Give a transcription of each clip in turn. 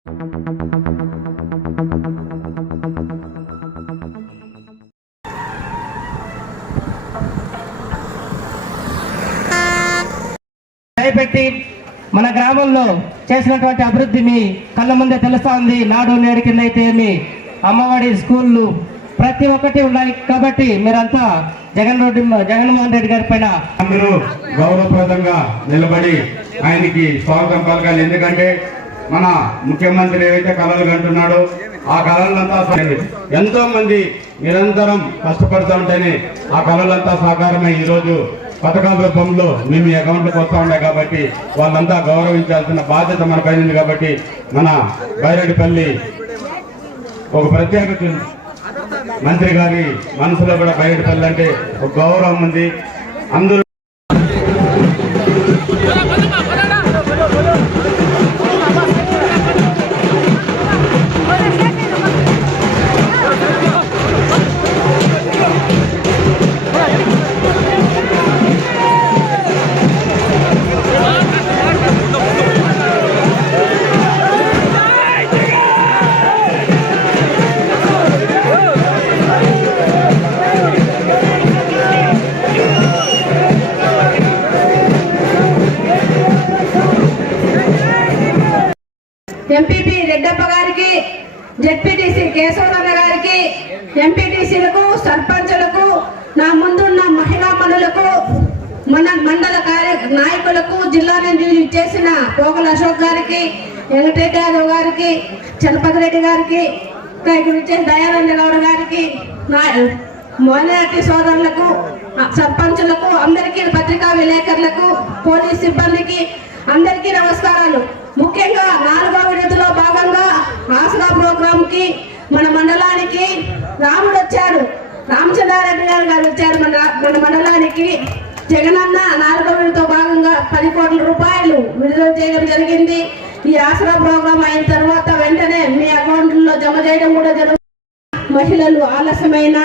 పెట్టి మన గ్రామంలో చేసినటువంటి అభివృద్ధి మీ కళ్ళ ముందే తెలుస్తా ఉంది. నాడు నేడు కింద అయితే ఏమి అమ్మఒడి స్కూళ్ళు ప్రతి ఒక్కటి ఉన్నాయి. కాబట్టి మీరంతా జగన్మోహన్ రెడ్డి గారి పైన అందరూ గౌరవప్రదంగా నిలబడి ఆయనకి స్వాగతం పలకాలి. ఎందుకంటే మన ముఖ్యమంత్రి ఏవైతే కళలు కంటున్నాడో ఆ కళలంతా ఎంతో మంది నిరంతరం కష్టపడుతూ ఉంటేనే ఆ కళలంతా సాకారమై ఈరోజు పథకాల రూపంలో మేము అకౌంట్లకు వస్తూ ఉన్నాయి. కాబట్టి వాళ్ళంతా గౌరవించాల్సిన బాధ్యత మన పైన ఉంది. కాబట్టి మన బైరెడ్డిపల్లి ఒక ప్రత్యేకత మంత్రి గారి మనసులో కూడా బైరెడ్డిపల్లి అంటే ఒక గౌరవం ఉంది. అందరూ ఎంపీపీ రెడ్డప్ప గారికి, జెడ్పీటీసీ కేశవరావు గారికి, ఎంపీటీసీలకు, సర్పంచులకు, నా ముందున్న మహిళా మనులకు, మన మండల నాయకులకు, జిల్లా నుంచి చేసిన పోగల అశోక్ గారికి, వెంకటరెడ్డి యాదవ్ గారికి, చలపతి రెడ్డి గారికి, ఇక్కడ వచ్చేసి దయానంద గౌడ గారికి, మైనారిటీ సోదరులకు, సర్పంచులకు, అందరికీ, పత్రికా విలేకరులకు, పోలీస్ సిబ్బందికి అందరికీ నమస్కారాలు. ముఖ్యంగా 4వ విడతలో భాగంగా ఆసరా ప్రోగ్రామ్ కి మన మండలానికి రాముడు వచ్చాడు, రామచంద్రారెడ్డి గారు వచ్చారు మన మండలానికి. జగనన్న 4వ విడతలో భాగంగా 10 కోట్ల రూపాయలు విడుదల చేయడం జరిగింది. ఈ ఆసరా ప్రోగ్రాం అయిన తర్వాత వెంటనే మీ అకౌంట్లో జమ చేయడం కూడా జరుగుతుంది. మహిళలు ఆలస్యమైన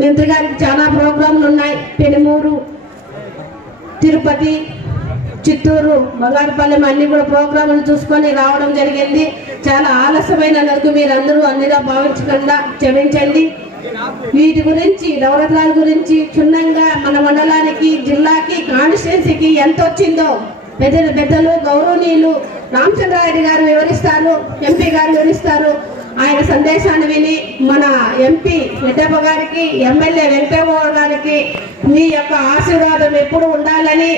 మంత్రి గారికి చాలా ప్రోగ్రాంలు ఉన్నాయి. పెనుమూరు, తిరుపతి, చిత్తూరు, బంగారుపల్లెం అన్ని కూడా ప్రోగ్రాములు చూసుకొని రావడం జరిగింది. చాలా ఆలస్యమైనందుకు మీరందరూ అన్నిగా భావించకుండా క్షమించండి. వీటి గురించి, నవరత్నాల గురించి క్షుణ్ణంగా మన మండలానికి, జిల్లాకి, కాన్స్టిట్యున్సీకి ఎంత వచ్చిందో పెద్దలు గౌరవనీయులు రామచంద్రారెడ్డి గారు వివరిస్తారు, ఎంపీ గారు వివరిస్తారు. ఆయన సందేశాన్ని విని మన ఎంపీ రెడ్డప్ప గారికి, ఎమ్మెల్యే వెంకటగౌడ గారికి మీ యొక్క ఆశీర్వాదం ఎప్పుడు ఉండాలని,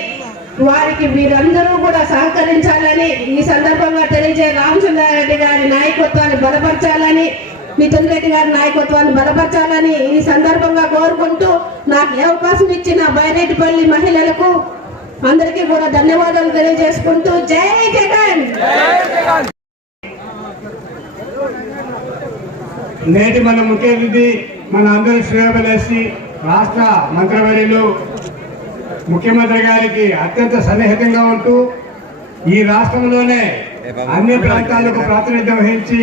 వారికి మీరందరూ కూడా సహకరించాలని ఈ సందర్భంగా తెలియజే. రామచంద్రారెడ్డి గారి నాయకత్వాన్ని బలపరచాలని, మిథున్ రెడ్డి గారి నాయకత్వాన్ని బలపరచాలని ఈ సందర్భంగా కోరుకుంటూ, నాకు ఏ అవకాశం ఇచ్చిన బైరెడ్డిపల్లి మహిళలకు అందరికీ కూడా ధన్యవాదాలు తెలియజేసుకుంటూ జై జగన్. నేటి మన ముఖ్య అతిథి మన అందరి శ్రేయోభిలాషి రాష్ట్ర మంత్రివర్యులు ముఖ్యమంత్రి గారికి అత్యంత సన్నిహితంగా ఉంటూ ఈ రాష్ట్రంలోనే అన్ని ప్రాంతాలకు ప్రాతినిధ్యం వహించి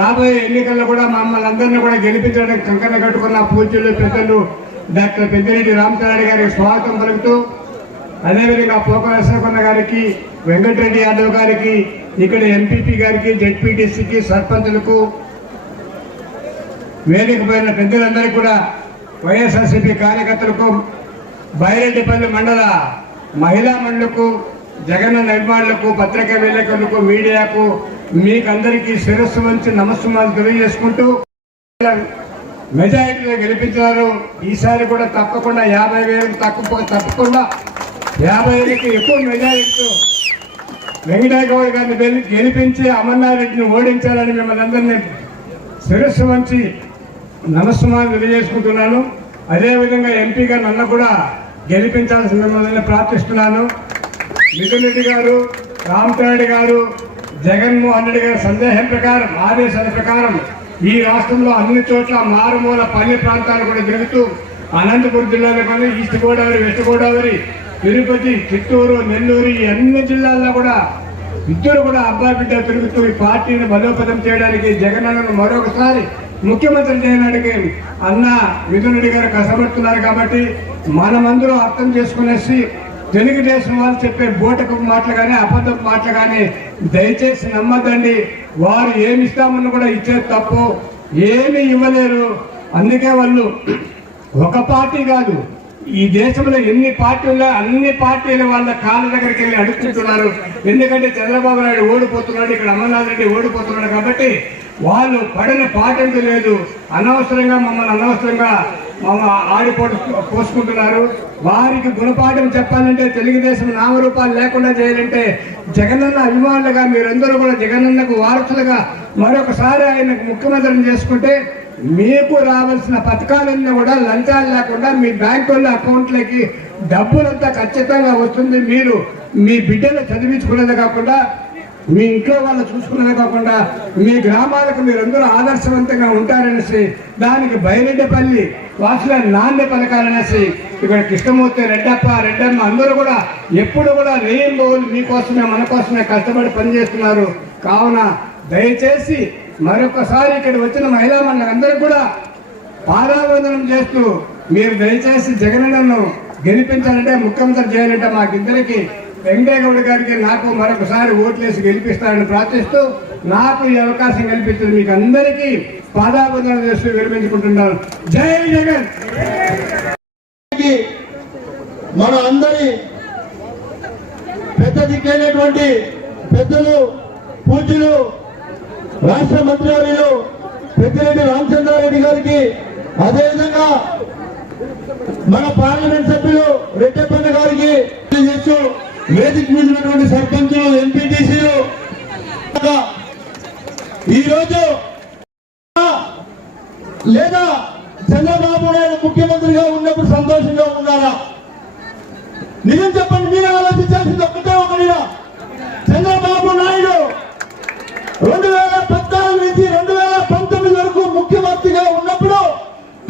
రాబోయే ఎన్నికల్లో కూడా మమ్మల్ని అందరినీ కూడా గెలిపించడానికి కంకణ కట్టుకున్న పూజ్యులు పెద్దలు డాక్టర్ పెద్దిరెడ్డి రామచంద్రారెడ్డి గారికి స్వాగతం పలుకుతూ, అదేవిధంగా పోకల అశోక్ గారికి, వెంకటరెడ్డి యాదవ్ గారికి, ఇక్కడ ఎంపీపీ గారికి, జెడ్పీటీసీకి, సర్పంచులకు, వేదిక పైన పెద్దలందరికీ కూడా, వైఎస్ఆర్సీపీ కార్యకర్తలకు, బైరెడ్డిపల్లి మండల మహిళా మండలకు, జగనన్న అభిమానులకు, పత్రికా విలేకరులకు, మీడియాకు మీకందరికీ శిరస్సు వంచి నమస్కారాలు తెలియజేసుకుంటూ మెజారిటీలో గెలిపించారు. ఈసారి కూడా తప్పకుండా 50,000 తప్పకుండా 50,000కి ఎక్కువ మెజారిటీతో వెంకటగౌడ గారిని గెలిపించి అమర్నాథరెడ్డిని ఓడించాలని మిమ్మల్ని అందరినీ శిరస్సు వంచి నమస్కారాలు తెలియజేసుకుంటున్నాను. అదేవిధంగా ఎంపీగా నన్ను కూడా గెలిపించాల్సి మిమ్మల్ని ప్రార్థిస్తున్నాను. మిథున్ రెడ్డి గారు, రామచంద్రారెడ్డి గారు, జగన్మోహన్ రెడ్డి గారి సందేశం ప్రకారం, ఆదేశాల ప్రకారం ఈ రాష్ట్రంలో అన్ని చోట్ల మారుమూల పల్లె ప్రాంతాలు కూడా తిరుగుతూ అనంతపురం జిల్లాలో కానీ ఈస్ట్ గోదావరి, వెస్ట్ గోదావరి, తిరుపతి, చిత్తూరు, నెల్లూరు ఈ అన్ని జిల్లాల్లో కూడా ఇద్దరు కూడా అబ్బాయి బిడ్డ తిరుగుతూ ఈ పార్టీని బలోపేతం చేయడానికి, జగనన్నను మరొకసారి ముఖ్యమంత్రి చేయడానికి అన్న మిథున్ రెడ్డి గారు కష్టపడుతున్నారు. కాబట్టి మనమందరూ అర్థం చేసుకునేసి తెలుగుదేశం వాళ్ళు చెప్పే బూటకు మాటలు కానీ అబద్ధపు మాటలు కానీ దయచేసి నమ్మద్దండి. వారు ఏమి ఇస్తామని కూడా ఇచ్చేది తప్పు, ఏమి ఇవ్వలేరు. అందుకే వాళ్ళు ఒక పార్టీ కాదు, ఈ దేశంలో ఎన్ని పార్టీలు అన్ని పార్టీలు వాళ్ళ కాళ్ళ దగ్గరికి వెళ్ళి అడుగుతుంటున్నారు. ఎందుకంటే చంద్రబాబు నాయుడు ఓడిపోతున్నాడు, ఇక్కడ అమర్నాథ్ రెడ్డి ఓడిపోతున్నాడు కాబట్టి వాళ్ళు పడిన పాటంటూ లేదు. అనవసరంగా మమ్మల్ని పోసుకుంటున్నారు. వారికి గుణపాఠం చెప్పాలంటే తెలుగుదేశం నామరూపాలు లేకుండా చేయాలంటే జగనన్న అభిమానులుగా మీరందరూ కూడా జగనన్నకు వారసులుగా మరొకసారి ఆయనకు ముఖ్యమంత్రిని చేసుకుంటే మీకు రావాల్సిన పథకాలన్నీ కూడా లంచాలు లేకుండా మీ బ్యాంకుల అకౌంట్లకి డబ్బులంతా ఖచ్చితంగా వస్తుంది. మీరు మీ బిడ్డలు చదివించుకునేది కాకుండా, మీ ఇంట్లో వాళ్ళు చూసుకునేది కాకుండా, మీ గ్రామాలకు మీరందరూ ఆదర్శవంతంగా ఉంటారనేసి దానికి బైరెడ్డిపల్లి వాసుల నాణ్య పథకాలనేసి ఇక్కడ కృష్ణమూర్తి, రెడ్డమ్మ అందరూ కూడా ఎప్పుడు కూడా రెయిన్బోలు మీకోసమే మన కోసమే కష్టపడి పనిచేస్తున్నారు. కావున దయచేసి మరొకసారి ఇక్కడ వచ్చిన మహిళా మండలందరూ కూడా పాదావందనం చేస్తూ మీరు దయచేసి జగనన్నను గెలిపించాలంటే, ముఖ్యమంత్రి చేయాలంటే మాకిద్దరికి వెంకయ్య గౌడ్ గారికి నాకు మరొకసారి ఓట్లేసి గెలిపిస్తారని ప్రార్థిస్తూ నాకు ఈ అవకాశం కల్పించింది మీకు అందరికీ పాదాబంధనం చేస్తూ విరమించుకుంటున్నాను. జై జగన్. మన అందరి పెద్ద దిక్కైనటువంటి పెద్దలు పూజ్యులు రాష్ట్ర మంత్రివర్యులు పెద్దిరెడ్డి రామచంద్రారెడ్డి గారికి, అదేవిధంగా మన పార్లమెంట్ సభ్యులు రెడ్డప్పన్న గారికి చేస్తూ వేదిక మీద ఉన్నటువంటి సర్పంచులు, ఎంపీటీసీలు ఈరోజు లేదా చంద్రబాబు నాయుడు ముఖ్యమంత్రిగా ఉన్నప్పుడు సంతోషంగా ఉన్నారా? నిజం చెప్పండి. మీరు ఆలోచించాల్సింది ఒకటిగా చంద్రబాబు నాయుడు 2014 నుంచి 2019 వరకు ముఖ్యమంత్రిగా ఉన్నప్పుడు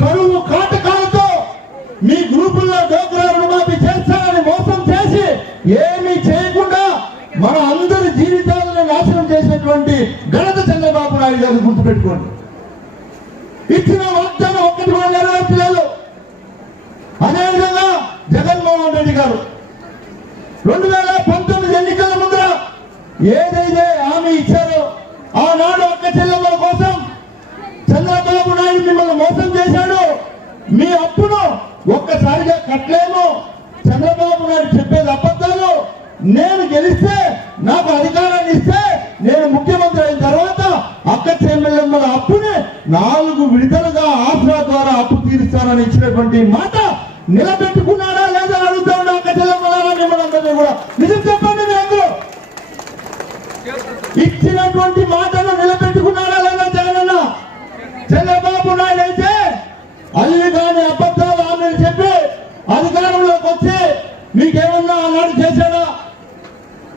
కరువు కాటకాలతో మీ గ్రూపుల్లో డోక్రా రుణమాఫీ చేస్తానని మోసం చేసి ఏమీ చేయకుండా మన అందరి జీవితాలను నాశనం చేసినటువంటి ఘనత చంద్రబాబు నాయుడు గారు గుర్తుపెట్టుకోండి. ఇచ్చిన వాగ్దానం ఒక్కటి కూడా నెరవేర్చలేదు. అదేవిధంగా జగన్మోహన్ రెడ్డి గారు 2019 ఎన్నికల ముందర ఏదైతే హామీ ఇచ్చారో ఆనాడు అక్క చెల్లెమ్మల కోసం చంద్రబాబు నాయుడు మిమ్మల్ని మోసం చేశాడు. మీ అప్పును ఒక్కసారిగా కట్టలేము. చంద్రబాబు నాయుడు చెప్పేది అబద్ధాలు. నేను గెలిస్తే, నాకు అధికారాన్ని ఇస్తే, నేను ముఖ్యమంత్రి అయిన తర్వాత అక్క చెల్లెమ్మల అప్పుని 4 విడతలుగా ఆసరా ద్వారా అప్పు తీరుస్తానని ఇచ్చినటువంటి మాట నిలబెట్టుకున్నాడా లేదా అడుగుతా ఉన్నా. అక్క చెల్లెమ్మలారా మిమ్మల్ని కూడా నిజం చెప్పండి. మీరందరూ ఇచ్చినటువంటి మాటను నిలబెట్టుకున్నాడా లేదా జగనన్న? చంద్రబాబు నాయుడు అయితే అల్లి కాని అబద్ధాలు ఆమెను చెప్పి అధికారంలోకి వచ్చి మీకేమన్నా ఆనాడు చేశాడా?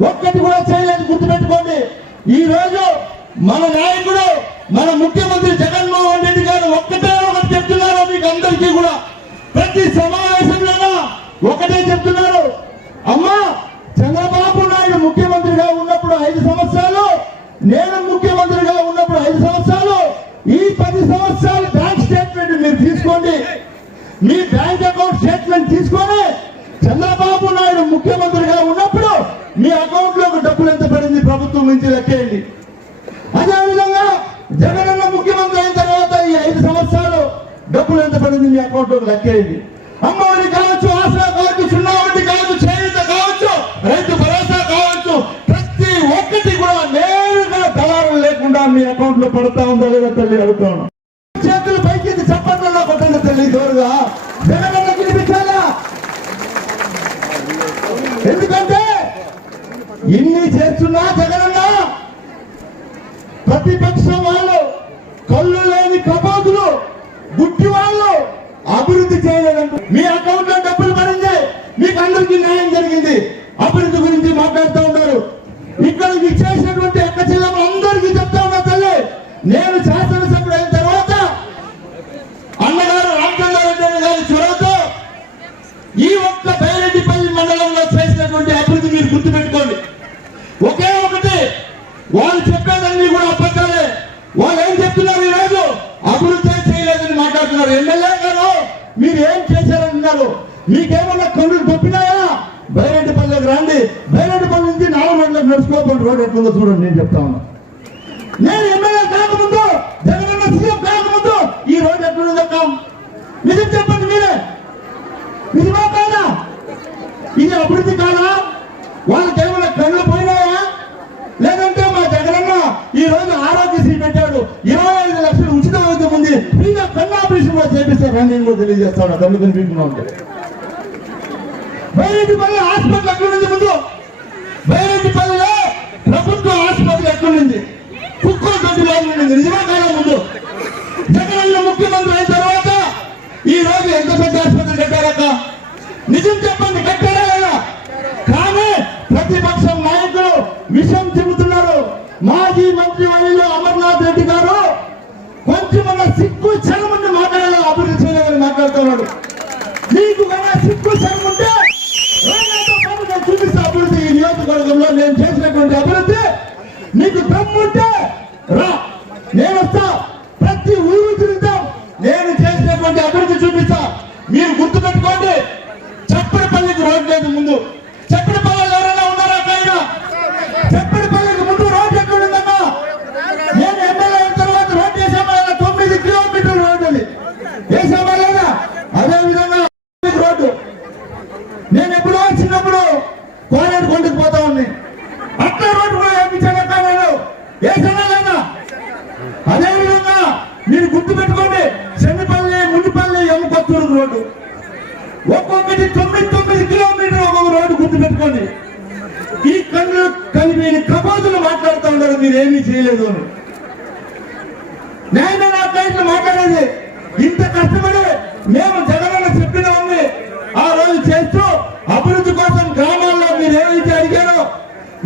ఒక్కటి కూడా చేయలేదు. గుర్తుపెట్టుకోండి. ఈ రోజు మన నాయకుడు, మన ముఖ్యమంత్రి జగన్మోహన్ రెడ్డి గారు ఒకటి చెప్తున్నారు మీకు అందరికీ కూడా. ప్రతి సమావేశంలో ఒకటే చెప్తున్నారు, అమ్మా చంద్రబాబు నాయుడు ముఖ్యమంత్రిగా ఉన్నప్పుడు 5 సంవత్సరాలు, నేను ముఖ్యమంత్రిగా ఉన్నప్పుడు 5 సంవత్సరాలు, ఈ 10 సంవత్సరాలు బ్యాంక్ స్టేట్మెంట్ మీరు తీసుకోండి. మీ బ్యాంక్ అకౌంట్ స్టేట్మెంట్ తీసుకొని చంద్రబాబు నాయుడు ముఖ్యమంత్రిగా ఉన్నప్పుడు మీ అకౌంట్ లోకి డబ్బులు ఎంత పడింది ప్రభుత్వం నుంచి లెక్కేయండి. అదేవిధంగా జగనన్న ముఖ్యమంత్రి అయిన తర్వాత ఈ 5 సంవత్సరాలు డబ్బులు ఎంత పడింది మీ అకౌంట్ లోకి లెక్కేయండి. అమ్మఒడి కావచ్చు, ఆసరా కావచ్చు, 0 వడ్డీ కావచ్చు, చేయూత కావచ్చు, రైతు భరోసా కావచ్చు, ప్రతి ఒక్కటి కూడా నేరుగా దళారులు లేకుండా మీ అకౌంట్ లో పడతా ఉందా లేదా తల్లి అడుగుతాను. చేతులు పైకి చప్పట్లలో కొట్టండి తల్లి జోరుగా. జగనన్న గెలిపించాలా? ఎందుకంటే ఇన్ని చేస్తున్నా జగనన్న ప్రతిపక్షం వాళ్ళు, కళ్ళు లేని కబోతులు, గుడ్డి వాళ్ళు అభివృద్ధి చేయలేదంటూ మీ అకౌంట్ లో డబ్బులు పడింది, మీకు అందరికీ న్యాయం జరిగింది, అభివృద్ధి గురించి మాట్లాడుతూ ఉన్నారు. ఇక్కడ ఇచ్చేసినటువంటి అక్క చెల్లెమ్మలు అందరికీ చెప్తా ఉన్నా తల్లి, నేను శాసనసభ్యుడు అయిన తర్వాత అన్నగారు రామచంద్రారెడ్డి గారి చొరవతో ఈ ఒక్క బైరెడ్డిపల్లి మండలంలో చేసినటువంటి అభివృద్ధి మీరు గుర్తుపెట్టుకోండి. ఒకే ఒకటి, వాళ్ళు చెప్పేదాన్ని కూడా అబద్ధాలే. వాళ్ళు ఏం చెప్తున్నారు? ఈ రోజు అభివృద్ధి చేయలేదని మాట్లాడుతున్నారు. ఎమ్మెల్యే గారు మీరు ఏం చేశారంటున్నారు? మీకేమన్నా కళ్ళు దొప్పినాయా? బైరెడ్డిపల్లికి రండి, బైరెడ్డిపల్లి నుంచి 4 గంటలకు నడుచుకోకుండా రోడ్ ఎట్లుందో చూడండి. నేను చెప్తా ఉన్నా, నేను ఎమ్మెల్యే కాకముందు, జగనన్న సీఎం కాకముందు ఈ రోడ్ ఎట్లుందో నిజం చెప్పండి మీరే. నిజమా కాదా? ఇది అభివృద్ధి కాదా? వాళ్ళకి ఏమైనా కళ్ళు పోయినాయా? లేదంటే మా జగనన్న ఈ రోజు ఆరోగ్యశ్రీ పెట్టాడు, 25 లక్షలు ఉచిత వైద్యం ఉంది, ఫ్రీగా కళ్ళు ఆపరేషన్ కూడా చేపిస్తారు. నేను కూడా తెలియజేస్తాను, కళ్ళు కనిపించకుండా ఉంటే. బైరెడ్డిపల్లి హాస్పిటల్ ఎక్కడుంది? ముందు బైరెడ్డిపల్లిలో ప్రభుత్వ హాస్పిటల్ ఎక్కడుంది? కుక్కల గడ్డిలో ఉంది. నిజమా కాదా? ముందు జగనన్న ముఖ్యమంత్రి అయిన తర్వాత ఈ రోజు ఎంత పెద్ద ఆసుపత్రి కట్టారక్క? నిజం చెప్పండి, కట్టారా లేదా? కానీ ప్రతిపక్షం నాయకులు విషయం చెబుతున్నారు. మాజీ మంత్రి వర్యులు అమర్నాథ్ రెడ్డి గారు కొంచెమన్నా సిగ్గు చరముండి మాట్లాడాలి, అభివృద్ధి చేయలేదని మాట్లాడుతున్నాడు. నీకు కన్నా సిగ్గు చరముంటే నేను చూపిస్తా అభివృద్ధి. ఈ నియోజకవర్గంలో నేను చేసినటువంటి అభివృద్ధి నీకు దమ్ముంటే రా, నేను వస్తా, ప్రతి ఊరు తిరుగుతాం, నేను చేసినటువంటి అభివృద్ధి చూపిస్తా. మీరు గుర్తుపెట్టుకోండి, చప్పడిపల్లికి రోడ్ లేదు. ముందు చప్పడిపల్లిలో ఎవరైనా ఉన్నారా? పైన చప్పడిపల్లికి ముందు రోడ్ ఎక్కడుందమ్మా? నేను ఎమ్మెల్యే అయిన తర్వాత రోడ్ వేసామా? 9 కిలోమీటర్ల రోడ్ అది వేసామా లేదా? అదే విధంగా రోడ్డు నేను ఎప్పుడో చిన్నప్పుడు కోనేరు కొండకు పోతా ఉంది, అట్లా రోడ్డు కూడా వేయించాను నేను, వేసానా లేదా? అదే విధంగా మీరు గుర్తు పెట్టుకోండి, చెన్నపల్లి, మునిపల్లి, ఎమ్మకొత్తూరు రోడ్డు ఒక్కొక్కటి 9 కిలోమీటర్లు ఒక్కొక్క రోడ్డు. గుర్తు పెట్టుకోండి. ఈ కళ్ళు కలిపి కబోతులు మాట్లాడుతూ ఉన్నారు, మీరు ఏమీ చేయలేదు అని. నేను నా ప్లేట్లు మాట్లాడేది ఇంత కష్టపడి మేము జగనన్న చెప్పిన ఉంది ఆ రోజు చేస్తూ అభివృద్ధి కోసం గ్రామాల్లో మీరు ఏమైతే అడిగారో,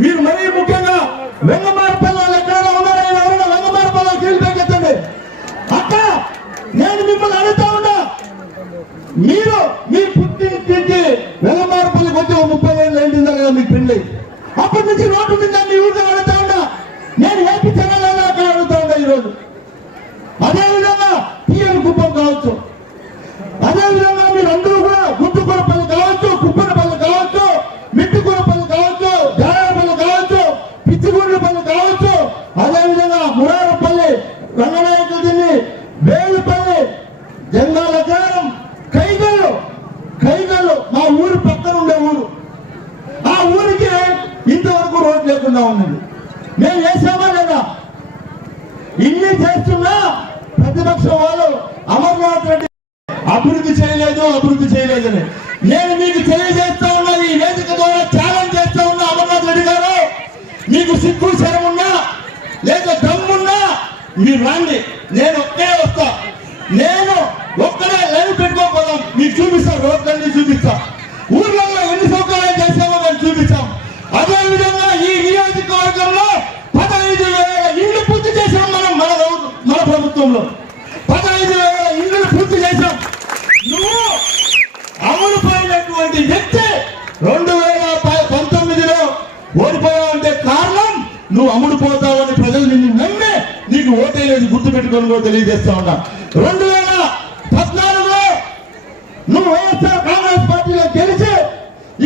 మీరు మరీ ముఖ్యంగా వెంగమారపల్లి ఎక్కడైనా ఉన్నారా? ఎవరైనా వెంగమారపల్లి ఫీల్డ్ ఎత్తండి. అక్క నేను మిమ్మల్ని అడుగుతా ఉన్నా, మీరు మీ పుట్టింటి వెంగమారపల్లికి వచ్చి 30 ఏళ్ళు ఏంటిందా లేదా మీకు పెళ్ళి? అప్పటి నుంచి రోడ్డు ఉందా మీ ఊరిలో? అడుగుతా ఉన్నా. నేను ఏపీ చెన్నైనా అడుగుతా ఉన్నా ఈరోజు. అదేవిధంగా టీఎన్ కుప్పం కావచ్చు, అదేవిధంగా మీరు అందరూ కూడా గుత్తుకూరపల్లి కావచ్చు, కుప్పనపల్లి కావచ్చు, మిట్టుకూరపల్లి కావచ్చు, జాడపల్లి కావచ్చు, పిచ్చిగూడపల్లి కావచ్చు, అదేవిధంగా మురారపల్లి, రంగనాయకుడిని, వేలుపల్లి, జంగాలగారం, కైగల్లు మా ఊరు పక్కన ఉండే ఊరు. ఆ ఊరికి ఇంతవరకు రోడ్ లేకుండా ఉన్నది. మేము వేసామా లేదా? ఇన్ని చేస్తున్నా ప్రతిపక్షం వాళ్ళు అమర్నాథ్ రెడ్డి అభివృద్ధి చేయలేదని నేను మీకు తెలియజేస్తా ఉన్నా. ఈ వేదిక ద్వారా ఛాలెంజ్ చేస్తా ఉన్నా, అమర్నాథ్ రెడ్డి గారు మీకు సిగ్గు శరమున్నా లేదా దమ్మున్నా మీరు రండి, నేను ఒక్కడే వస్తా. నేను ఒక్కడే లైవ్ పెట్టుకోపోదాం, మీకు చూపిస్తా, రోడ్లన్నీ చూపిస్తా, ఊర్లలో ఎన్ని సౌకర్యాలు చేస్తామో మేము చూపిస్తాం. అదే విధంగా ఈ నియోజకవర్గంలో 15,000 ఇళ్ళు పూర్తి చేశాం మన ప్రభుత్వంలో. 15,000 ఇళ్ళు పూర్తి చేశాం. నువ్వు అమలు పోయినటువంటి వ్యక్తి 2019లో ఓడిపోయావంటే కారణం నువ్వు అమ్ముడు పోతావని ప్రజలు నిన్ను నమ్మి నీకు ఓటేలేదు. గుర్తు పెట్టుకొని కూడా తెలియజేస్తా ఉన్నా. 2014లో నువ్వు వైఎస్ఆర్ కాంగ్రెస్ పార్టీలో గెలిచి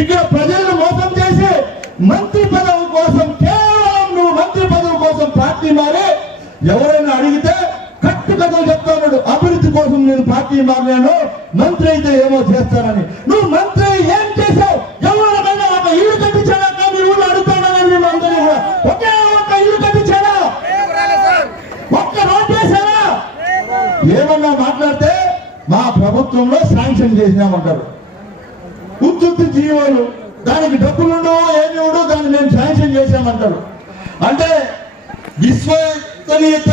ఇక్కడ ప్రజలను మోసం చేసి మంత్రి పదవి కోసం, కేవలం నువ్వు మంత్రి పదవి కోసం పార్టీ మారి ఎవరైనా అడిగితే కట్టు కథలు చెప్తా ఉన్నాడు. అభివృద్ధి కోసం నేను పార్టీ మారినాను, మంత్రి అయితే ఏమో చేస్తానని. నువ్వు మంత్రి ఏం చేశావు? ఎవరికైనా ఒక ఇల్లు కట్టించాడా? మీరు ఊళ్ళో అడుగుతున్నానని మేము అందరూ కూడా ఒకే ఒక్క ఇల్లు కట్టించాడా? ఒక్క రోడ్ వేసారా? ఏమన్నా మాట్లాడితే మా ప్రభుత్వంలో శాంక్షన్ చేసినామంటారు. ఉత్తుత్తి జీవోలు, దానికి డబ్బులు ఉండవు, ఏమి ఉండవు, దాన్ని మేము శాంక్షన్ చేశామంటారు. అంటే విశ్వసనీయత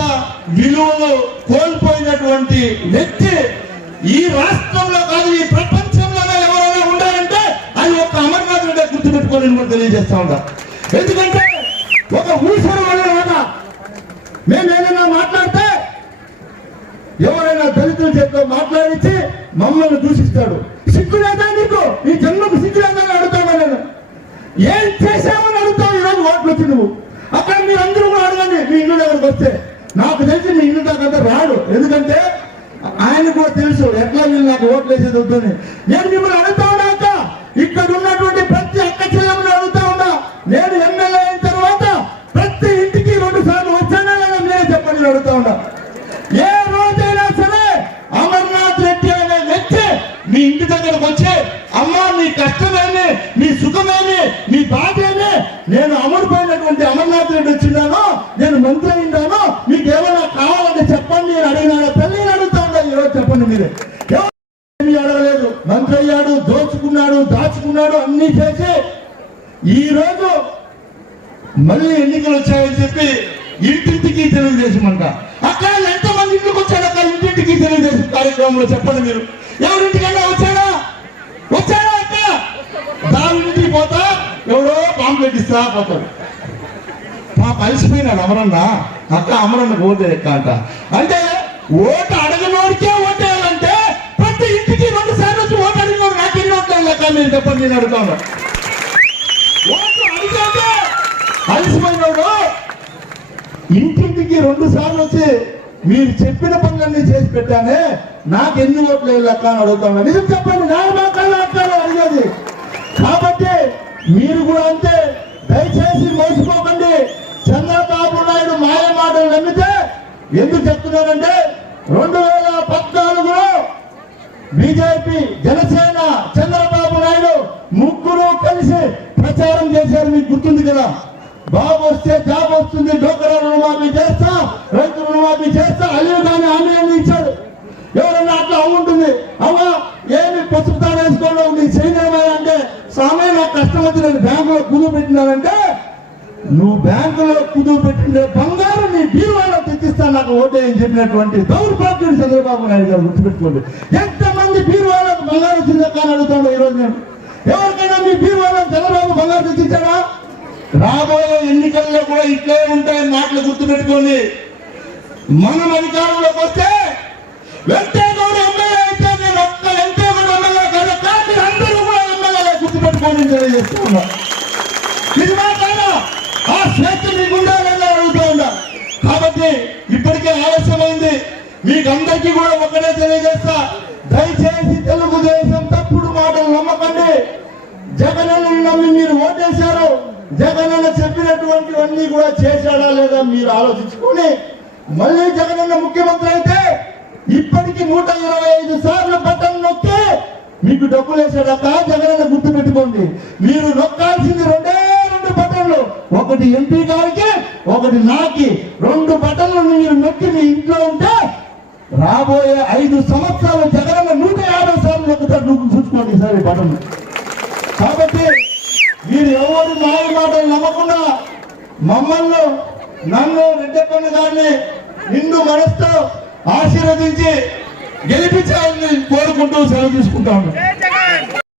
విలువలు కోల్పోయినటువంటి వ్యక్తి ఈ రాష్ట్రంలో కాదు, ఈ ప్రపంచంలోనే ఎవరైనా ఉండాలంటే అది ఒక అమర్నాథ్ రెడ్డి. గుర్తుపెట్టుకోవాలని కూడా తెలియజేస్తా ఉంటా. ఎందుకంటే ఒక ఊసరు వల్ల రాదా, మేము ఏదైనా మాట్లాడితే ఎవరైనా దళితుల చేతిలో మాట్లాడించి మమ్మల్ని దూషిస్తాడు. సిగ్గు లేదా నీకు? ఈ జన్మకు సిగ్గు లేదా అడుగుతావా? నేను ఏం చేశామని అడుగుతావు. ఈరోజు ఓట్లు వచ్చి నువ్వు అక్కడ మీరు అందరూ కూడా అడగండి. మీ ఇల్లు దగ్గరకు వస్తే నాకు తెలిసి మీ ఇల్లు దగ్గర రాడు. ఎందుకంటే ఆయన కూడా తెలుసు ఎట్లా మీరు నాకు ఓట్లు వేసేది వద్దని. నేను మిమ్మల్ని అడుగుతా ఉన్నాక ఇక్కడ ఉన్నటువంటి ప్రతి చేయమని అడుగుతా ఉన్నా. నేను ఎమ్మెల్యే అయిన తర్వాత ప్రతి ఇంటికి 2 సార్లు వచ్చానా లేదా మీరే చెప్పండి అడుగుతా ఉన్నా. ఏ రోజైనా సరే అమర్నాథ్ రెడ్డి అనే వ్యక్తి మీ ఇంటి దగ్గరకు వచ్చి అమ్మా నీ కష్టమేమి, నీ సుఖమేమి, నీ బాధేమి, నేను అమరుపోయినటువంటి అమర్నాథ్ రెడ్డి వచ్చినాను, నేను మంత్రి అయిందాను, మీకు ఏమైనా కావాలంటే చెప్పండి నేను అడిగినాను. తల్లి అడుగుతా ఉన్నా ఈరోజు చెప్పండి మీరే. ఏమీ అడగలేదు. మంత్రి అయ్యాడు, దోచుకున్నాడు, దాచుకున్నాడు, అన్ని చేసి ఈ రోజు మళ్ళీ ఎన్నికలు వచ్చాయని చెప్పి ఇంటింటికి తెలుగుదేశం అంట. అక్కడ ఎంతమంది ఇంటికి వచ్చాడు అక్కడ ఇంటింటికి తెలుగుదేశం కార్యక్రమంలో చెప్పండి మీరు. ఎవరింటికన్నా వచ్చాడా? వచ్చాడా? అక్క దాని ఇంటికి పోతా ఎవరో పాంప్లెట్ ఇస్తా పోతాడు. కలిసిపోయినాడు అమరన్న. అక్క అమరన్నకు ఓటు ఎక్క అంట. అంటే ఓటు అడగనోడికే ఓటేయాలంటే ప్రతి ఇంటికి 2 సార్లు వచ్చి ఓటు అడిగినోడు నాకు ఎన్ని ఓట్లు లెక్క మీరు చెప్పండి. నేను అడుగుతాను. ఓటు అడిగాకే కలిసిపోయినాడు ఇంటింటికి 2 సార్లు వచ్చి మీరు చెప్పిన పనులన్నీ చేసి పెట్టానే నాకు ఎన్ని ఓట్లు లెక్క అని అడుగుతాను. నిజం చెప్పండి. నాయకులు అడిగేది. కాబట్టి మీరు కూడా అంతే. దయచేసి మోసపోకండి. చంద్రబాబు నాయుడు మాయ మాటలు నమ్మితే ఎందుకు చెప్తున్నానంటే 2014లో బీజేపీ, జనసేన, చంద్రబాబు నాయుడు ముగ్గురు కలిసి ప్రచారం చేశారు. మీకు గుర్తుంది కదా. బాబు వస్తే జాబ్ వస్తుంది, డోకరా రుణమాఫీ చేస్తా, రైతు రుణమాఫీ చేస్తా, అల్లు కానీ హామీ ఇచ్చాడు. ఎవరన్నా అట్లా అమ్ముంటుంది. అమ్మా ఏమి పసుపు తాడు వేసుకోవడం నీ చేయలేమా అంటే స్వామి నాకు కష్టం వచ్చి నేను బ్యాంకులో కుదువు పెట్టినానంటే నువ్వు బ్యాంకులో కుదువు పెట్టిన బంగారు నీ బీరువాలో తెచ్చిస్తా నాకు ఓటే అని చెప్పినటువంటి దౌర్భాగ్యుడు చంద్రబాబు నాయుడు గారు గుర్తుపెట్టుకోండి. ఎంతమంది బీరువాలకు బంగారు తెచ్చిందని అడుగుతాడు ఈరోజు నేను. ఎవరికైనా మీ బీరువాలో చంద్రబాబు బంగారు తెచ్చించాడా? రాబోయే ఎన్నికల్లో కూడా ఇట్లే ఉంటాయని మాటలు గుర్తుపెట్టుకోండి. మనం అధికారంలోకి వస్తే వెంకటేగౌడ ఎమ్మెల్యే అయితే నేను ఒక్క వెంకటేగౌడ ఎమ్మెల్యే కాదు, కానీ అందరూ కూడా ఎమ్మెల్యే గుర్తుపెట్టుకోండి తెలియజేస్తూ ఉన్నా. ఇది మాట్లాడా ఆ స్వేచ్ఛ మీకు ఉండాలని అడుగుతూ ఉన్నా. కాబట్టి ఇప్పటికే ఆలస్యమైంది. మీకు అందరికీ కూడా ఒకటే తెలియజేస్తా. దయచేసి తెలుగుదేశం తప్పుడు మాటలు నమ్మకండి. జగనన్న నమ్మి మీరు ఓటేశారు. జగనన్న చెప్పినటువంటివన్నీ కూడా చేశాడా లేదా మీరు ఆలోచించుకొని మళ్ళీ జగనన్న ముఖ్యమంత్రి అయితే ఇప్పటికి 125 సార్లు బటన్ నొక్కి మీకు డబ్బులు వేసాడక జగనన్న గుర్తు పెట్టుకోండి. మీరు నొక్కాల్సింది 2 బటన్లు. ఒకటి ఎంపీ గారికి, ఒకటి నాకి. 2 బటన్లు మీరు నొక్కి మీ ఇంట్లో ఉంటే రాబోయే 5 సంవత్సరాలు జగనన్న 150 సార్లు నొక్కుతారు. నువ్వు చూసుకోండి సార్ ఈ బటన్. కాబట్టి మీరు ఎవరు మాయ మాటలు నమ్మకుండా మమ్మల్ని, నన్ను, రెడ్డప్పన్న గారిని నిండు మనసుతో ఆశీర్వదించి గెలిపించాలని కోరుకుంటూ సెలవు తీసుకుంటా ఉన్నాను.